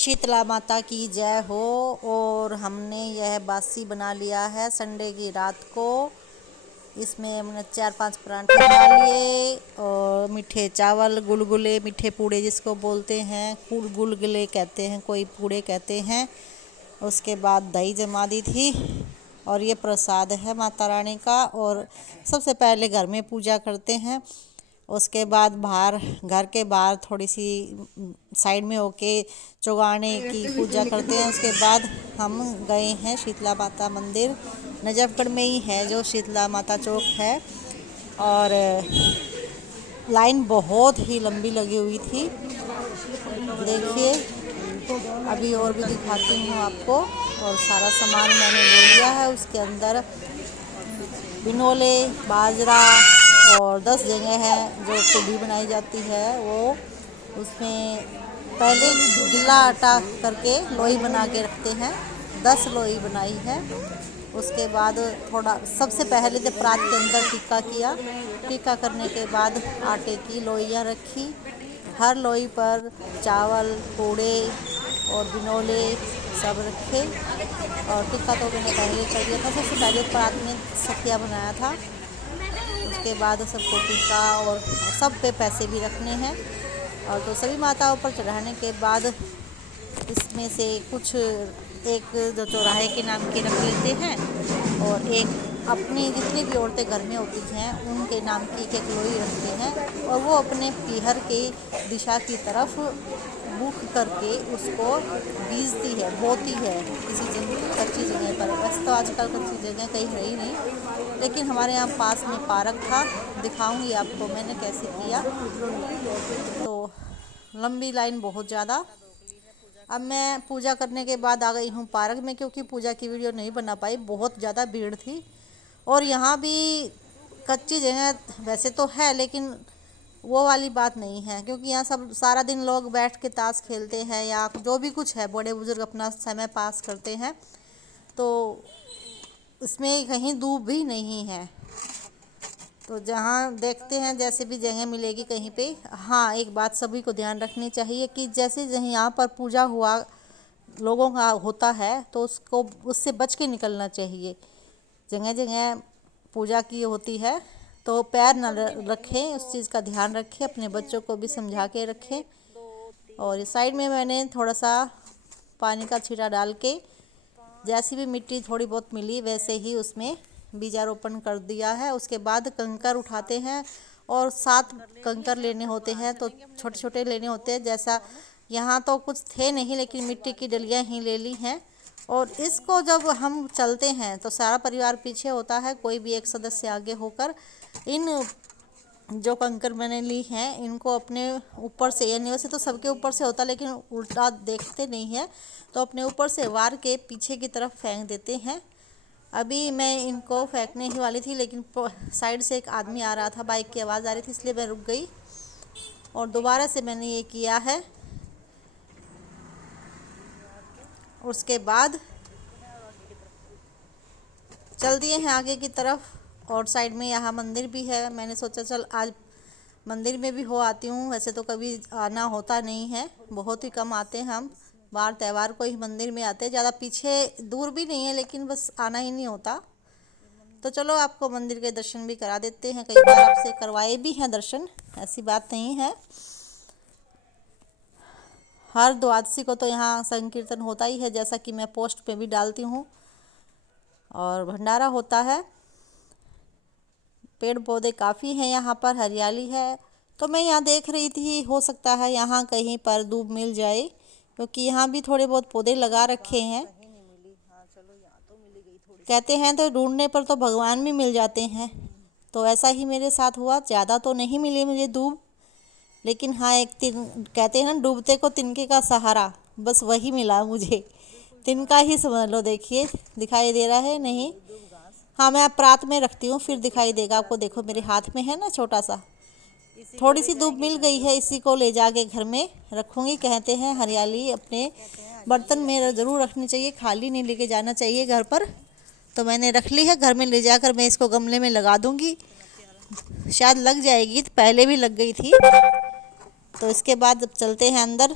शीतला माता की जय हो। और हमने यह बासी बना लिया है संडे की रात को। इसमें हमने 4-5 परांठे बना लिए और मीठे चावल, गुलगुले, मीठे पूड़े जिसको बोलते हैं, गुलगुले कहते हैं, कोई पूड़े कहते हैं। उसके बाद दही जमा दी थी और ये प्रसाद है माता रानी का। और सबसे पहले घर में पूजा करते हैं, उसके बाद बाहर, घर के बाहर थोड़ी सी साइड में होके चौगाने की पूजा करते हैं। उसके बाद हम गए हैं शीतला माता मंदिर, नजफगढ़ में ही है जो शीतला माता चौक है। और लाइन बहुत ही लंबी लगी हुई थी, देखिए। अभी और भी दिखाती हूँ आपको। और सारा सामान मैंने ले लिया है। उसके अंदर बिनोले, बाजरा और 10 जगह है जो पूड़ी बनाई जाती है। वो उसमें पहले गीला आटा करके लोई बना के रखते हैं, 10 लोई बनाई है। उसके बाद थोड़ा सबसे पहले तो परात के अंदर टिक्का किया, टिक्का करने के बाद आटे की लोइयाँ रखी। हर लोई पर चावल, पूड़े और बिनोले सब रखे। और टिक्का तो मैंने पहले कर दिया था, सबसे पहले परात में सखिया बनाया था। उसके बाद सबको टिक्का और सब पे पैसे भी रखने हैं। और तो सभी माताओं पर चढ़ाने के बाद इसमें से कुछ एक जो चौराहे के नाम की रख लेते हैं और एक अपनी जितनी भी औरतें घर में होती हैं उनके नाम की एक लोई रखते हैं। और वो अपने पीहर के दिशा की तरफ मुख करके उसको बीजती है, बोती है किसी जगह, कच्ची जगह पर। वैसे तो आजकल कच्ची जगह कहीं है ही नहीं, लेकिन हमारे यहाँ पास में पार्क था, दिखाऊंगी आपको मैंने कैसे किया। तो लंबी लाइन बहुत ज़्यादा। अब मैं पूजा करने के बाद आ गई हूँ पार्क में, क्योंकि पूजा की वीडियो नहीं बना पाई, बहुत ज़्यादा भीड़ थी। और यहाँ भी कच्ची जगह वैसे तो है, लेकिन वो वाली बात नहीं है, क्योंकि यहाँ सब सारा दिन लोग बैठ के ताश खेलते हैं या जो भी कुछ है, बड़े बुजुर्ग अपना समय पास करते हैं। तो इसमें कहीं धूप भी नहीं है। तो जहाँ देखते हैं जैसे भी जगह मिलेगी कहीं पे। हाँ, एक बात सभी को ध्यान रखनी चाहिए कि जैसे जहाँ यहाँ पर पूजा हुआ लोगों का होता है तो उसको उससे बच के निकलना चाहिए। जगह जगह पूजा की होती है तो पैर न रखें, उस चीज़ का ध्यान रखें, अपने बच्चों को भी समझा के रखें। और इस साइड में मैंने थोड़ा सा पानी का छींटा डाल के, जैसी भी मिट्टी थोड़ी बहुत मिली वैसे ही उसमें बीजारोपण कर दिया है। उसके बाद कंकर उठाते हैं और 7 कंकर लेने होते हैं, तो छोटे छोटे लेने होते हैं। जैसा यहाँ तो कुछ थे नहीं, लेकिन मिट्टी की डलियाँ ही ले ली हैं। और इसको जब हम चलते हैं तो सारा परिवार पीछे होता है, कोई भी एक सदस्य आगे होकर इन जो कंकर मैंने ली हैं इनको अपने ऊपर से, यानी वैसे तो सबके ऊपर से होता, लेकिन उल्टा देखते नहीं है तो अपने ऊपर से वार के पीछे की तरफ फेंक देते हैं। अभी मैं इनको फेंकने ही वाली थी, लेकिन साइड से एक आदमी आ रहा था, बाइक की आवाज़ आ रही थी, इसलिए मैं रुक गई और दोबारा से मैंने ये किया है। उसके बाद चल दिए हैं आगे की तरफ। और साइड में यहाँ मंदिर भी है, मैंने सोचा चल आज मंदिर में भी हो आती हूँ। वैसे तो कभी आना होता नहीं है, बहुत ही कम आते हैं हम, बार त्यौहार को ही मंदिर में आते हैं। ज़्यादा पीछे दूर भी नहीं है, लेकिन बस आना ही नहीं होता। तो चलो आपको मंदिर के दर्शन भी करा देते हैं, कई बार आपसे करवाए भी हैं दर्शन, ऐसी बात नहीं है। हर द्वादशी को तो यहाँ संकीर्तन होता ही है, जैसा कि मैं पोस्ट पे भी डालती हूँ। और भंडारा होता है, पेड़ पौधे काफ़ी हैं यहाँ पर, हरियाली है। तो मैं यहाँ देख रही थी, हो सकता है यहाँ कहीं पर दूब मिल जाए, क्योंकि यहाँ भी थोड़े बहुत पौधे लगा रखे हैं। कहते हैं तो ढूंढने पर तो भगवान भी मिल जाते हैं, तो ऐसा ही मेरे साथ हुआ। ज़्यादा तो नहीं मिली मुझे दूब, लेकिन हाँ एक कहते हैं ना, डूबते को तिनके का सहारा, बस वही मिला मुझे। तिनका ही समझ लो, देखिए दिखाई दे रहा है नहीं। हाँ, मैं प्रात में रखती हूँ फिर दिखाई देगा आपको। देखो मेरे हाथ में है ना छोटा सा, थोड़ी सी दूब मिल गई है, इसी को ले जाके घर में रखूँगी। कहते हैं हरियाली अपने बर्तन में ज़रूर रखनी चाहिए, खाली नहीं लेके जाना चाहिए घर पर। तो मैंने रख ली है, घर में ले जाकर मैं इसको गमले में लगा दूँगी, शायद लग जाएगी, तो पहले भी लग गई थी। तो इसके बाद अब चलते हैं अंदर।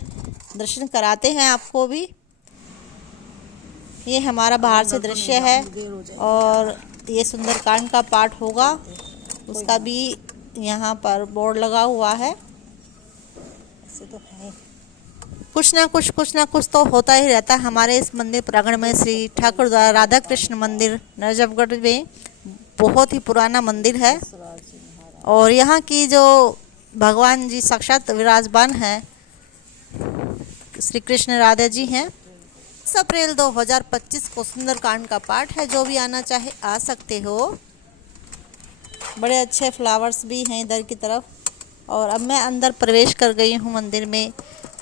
दर्शन कराते हैं आपको भी। ये हमारा बाहर से दृश्य है और ये सुंदरकांड का पाठ होगा, उसका भी यहाँ पर बोर्ड लगा हुआ है। ऐसे तो है, कुछ ना कुछ तो होता ही रहता है हमारे इस मंदिर प्रांगण में। श्री ठाकुर द्वारा राधा कृष्ण मंदिर नरजफगढ़ में बहुत ही पुराना मंदिर है और यहाँ की जो भगवान जी साक्षात विराजमान हैं श्री कृष्ण राधा जी हैं। 10 अप्रैल 2025 को सुंदरकांड का पाठ है, जो भी आना चाहे आ सकते हो। बड़े अच्छे फ्लावर्स भी हैं इधर की तरफ। और अब मैं अंदर प्रवेश कर गई हूँ मंदिर में।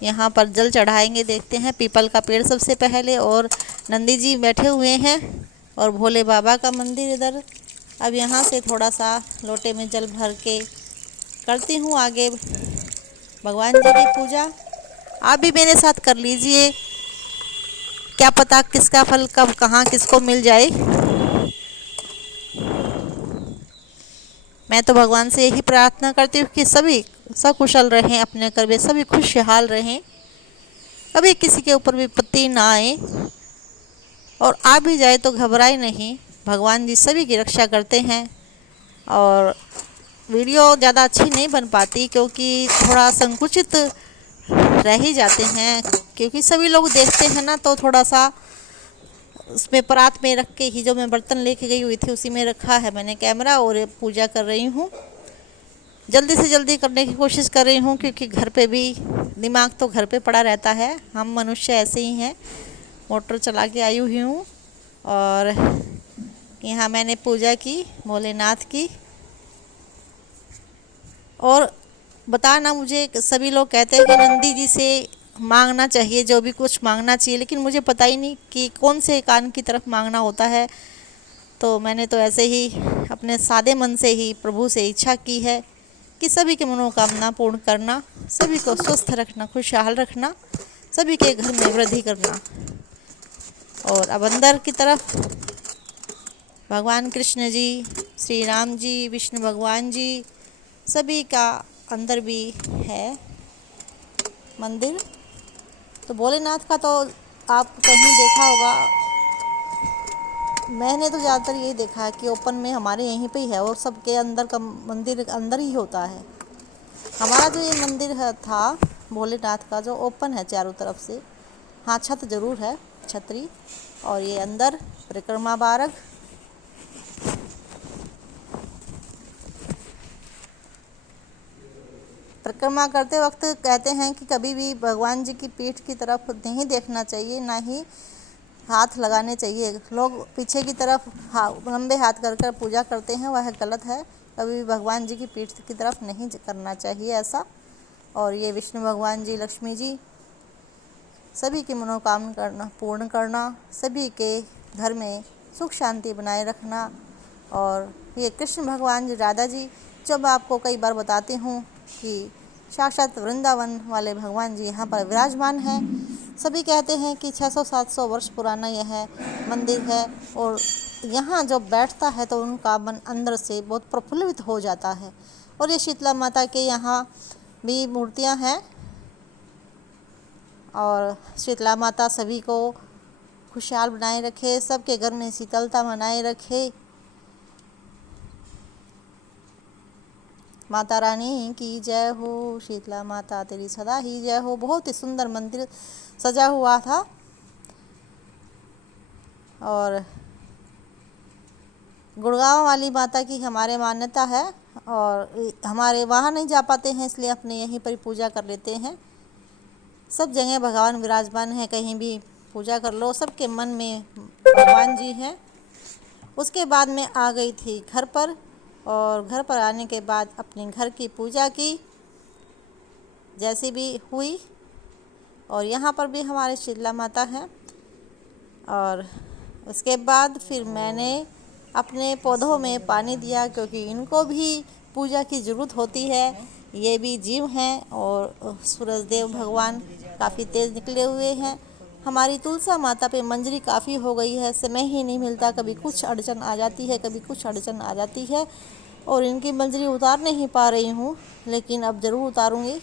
यहाँ पर जल चढ़ाएंगे, देखते हैं। पीपल का पेड़ सबसे पहले और नंदी जी बैठे हुए हैं और भोले बाबा का मंदिर इधर। अब यहाँ से थोड़ा सा लोटे में जल भर के करती हूँ आगे भगवान जी की पूजा। आप भी मेरे साथ कर लीजिए, क्या पता किसका फल कब कहाँ किसको मिल जाए। मैं तो भगवान से यही प्रार्थना करती हूँ कि सभी सकुशल रहें, अपने घर में सभी खुशहाल रहें, कभी किसी के ऊपर विपत्ति ना आए और आ भी जाए तो घबराए नहीं। भगवान जी सभी की रक्षा करते हैं। और वीडियो ज़्यादा अच्छी नहीं बन पाती क्योंकि थोड़ा संकुचित रह ही जाते हैं, क्योंकि सभी लोग देखते हैं ना, तो थोड़ा सा उसमें परात में रख के ही जो मैं बर्तन लेके गई हुई थी उसी में रखा है मैंने कैमरा और पूजा कर रही हूँ। जल्दी से जल्दी करने की कोशिश कर रही हूँ क्योंकि घर पे भी दिमाग तो घर पे पड़ा रहता है। हम मनुष्य ऐसे ही हैं। मोटर चला के आई हुई हूँ और यहाँ मैंने पूजा की भोलेनाथ की। और बताना, मुझे सभी लोग कहते हैं कि नंदी जी से मांगना चाहिए, जो भी कुछ मांगना चाहिए, लेकिन मुझे पता ही नहीं कि कौन से कान की तरफ मांगना होता है। तो मैंने तो ऐसे ही अपने सादे मन से ही प्रभु से इच्छा की है कि सभी की मनोकामना पूर्ण करना, सभी को स्वस्थ रखना, खुशहाल रखना, सभी के घर में वृद्धि करना। और अब अंदर की तरफ भगवान कृष्ण जी, श्री राम जी, विष्णु भगवान जी, सभी का अंदर भी है मंदिर। तो भोलेनाथ का तो आप कहीं देखा होगा, मैंने तो ज़्यादातर यही देखा है कि ओपन में हमारे यहीं पे ही है और सबके अंदर का मंदिर अंदर ही होता है। हमारा जो ये मंदिर है था भोलेनाथ का, जो ओपन है चारों तरफ से। हाँ, छत ज़रूर है, छतरी। और ये अंदर परिक्रमा मार्ग। परिक्रमा करते वक्त कहते हैं कि कभी भी भगवान जी की पीठ की तरफ नहीं देखना चाहिए, ना ही हाथ लगाने चाहिए। लोग पीछे की तरफ लंबे हाथ कर कर पूजा करते हैं, वह गलत है। कभी भी भगवान जी की पीठ की तरफ नहीं करना चाहिए ऐसा। और ये विष्णु भगवान जी, लक्ष्मी जी, सभी की मनोकामना करना पूर्ण करना, सभी के घर में सुख शांति बनाए रखना। और ये कृष्ण भगवान जी, राधा जी, जब आपको कई बार बताती हूँ कि साक्षात वृंदावन वाले भगवान जी यहाँ पर विराजमान हैं। सभी कहते हैं कि 600-700 वर्ष पुराना यह मंदिर है और यहाँ जब बैठता है तो उनका मन अंदर से बहुत प्रफुल्लित हो जाता है। और ये शीतला माता के यहाँ भी मूर्तियाँ हैं और शीतला माता सभी को खुशहाल बनाए रखे, सबके घर में शीतलता बनाए रखे। माता रानी की जय हो, शीतला माता तेरी सदा ही जय हो। बहुत ही सुंदर मंदिर सजा हुआ था और गुड़गांव वाली माता की हमारे मान्यता है और हमारे वहाँ नहीं जा पाते हैं, इसलिए अपने यहीं पर पूजा कर लेते हैं। सब जगह भगवान विराजमान है, कहीं भी पूजा कर लो, सबके मन में भगवान जी हैं। उसके बाद मैं आ गई थी घर पर और घर पर आने के बाद अपने घर की पूजा की जैसी भी हुई। और यहाँ पर भी हमारे शीतला माता हैं। और उसके बाद फिर मैंने अपने पौधों में पानी दिया क्योंकि इनको भी पूजा की ज़रूरत होती है। ये भी जीव हैं और सूरज देव भगवान काफ़ी तेज़ निकले हुए हैं। हमारी तुलसा माता पे मंजरी काफ़ी हो गई है, समय ही नहीं मिलता, कभी कुछ अड़चन आ जाती है, कभी कुछ अड़चन आ जाती है और इनकी मंजरी उतार नहीं पा रही हूँ, लेकिन अब ज़रूर उतारूँगी।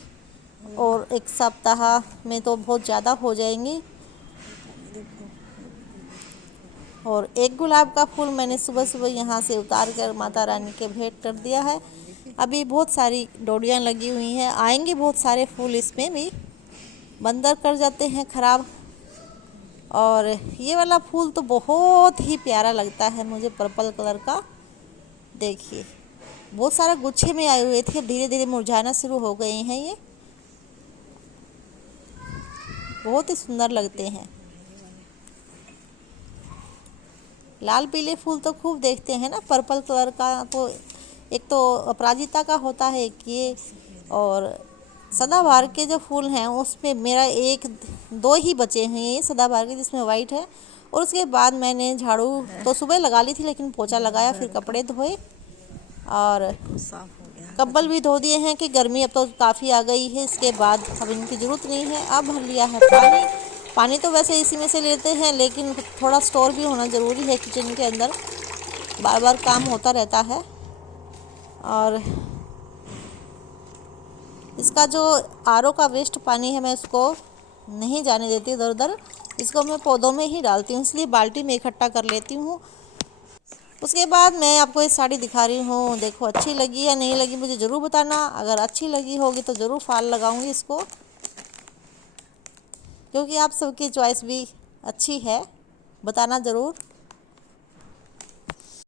और एक सप्ताह में तो बहुत ज़्यादा हो जाएंगी। और एक गुलाब का फूल मैंने सुबह सुबह यहाँ से उतार कर माता रानी के भेंट कर दिया है। अभी बहुत सारी डोरियाँ लगी हुई हैं, आएंगे बहुत सारे फूल, इसमें भी बंदर कर जाते हैं ख़राब। और ये वाला फूल तो बहुत ही प्यारा लगता है मुझे, पर्पल कलर का। देखिए बहुत सारे गुच्छे में आए हुए थे, धीरे धीरे मुरझाना शुरू हो गए हैं। ये बहुत ही सुंदर लगते हैं। लाल पीले फूल तो खूब देखते हैं ना, पर्पल कलर का तो एक तो अपराजिता का होता है एक ये, और सदाबहार के जो फूल हैं उसमें मेरा एक दो ही बचे हैं ये सदाबहार के, जिसमें वाइट है। और उसके बाद मैंने झाड़ू तो सुबह लगा ली थी, लेकिन पोछा लगाया, फिर कपड़े धोए और कंबल भी धो दिए हैं कि गर्मी अब तो काफ़ी आ गई है। इसके बाद अब इनकी ज़रूरत नहीं है। अब भर लिया है पानी। पानी तो वैसे इसी में से लेते हैं, लेकिन थोड़ा स्टोर भी होना ज़रूरी है किचन के अंदर, बार बार काम होता रहता है। और इसका जो आरओ का वेस्ट पानी है मैं उसको नहीं जाने देती इधर उधर, इसको मैं पौधों में ही डालती हूँ, इसलिए बाल्टी में इकट्ठा कर लेती हूँ। उसके बाद मैं आपको ये साड़ी दिखा रही हूँ, देखो अच्छी लगी या नहीं लगी मुझे ज़रूर बताना। अगर अच्छी लगी होगी तो ज़रूर फॉल लगाऊंगी इसको, क्योंकि आप सबकी चॉइस भी अच्छी है, बताना ज़रूर।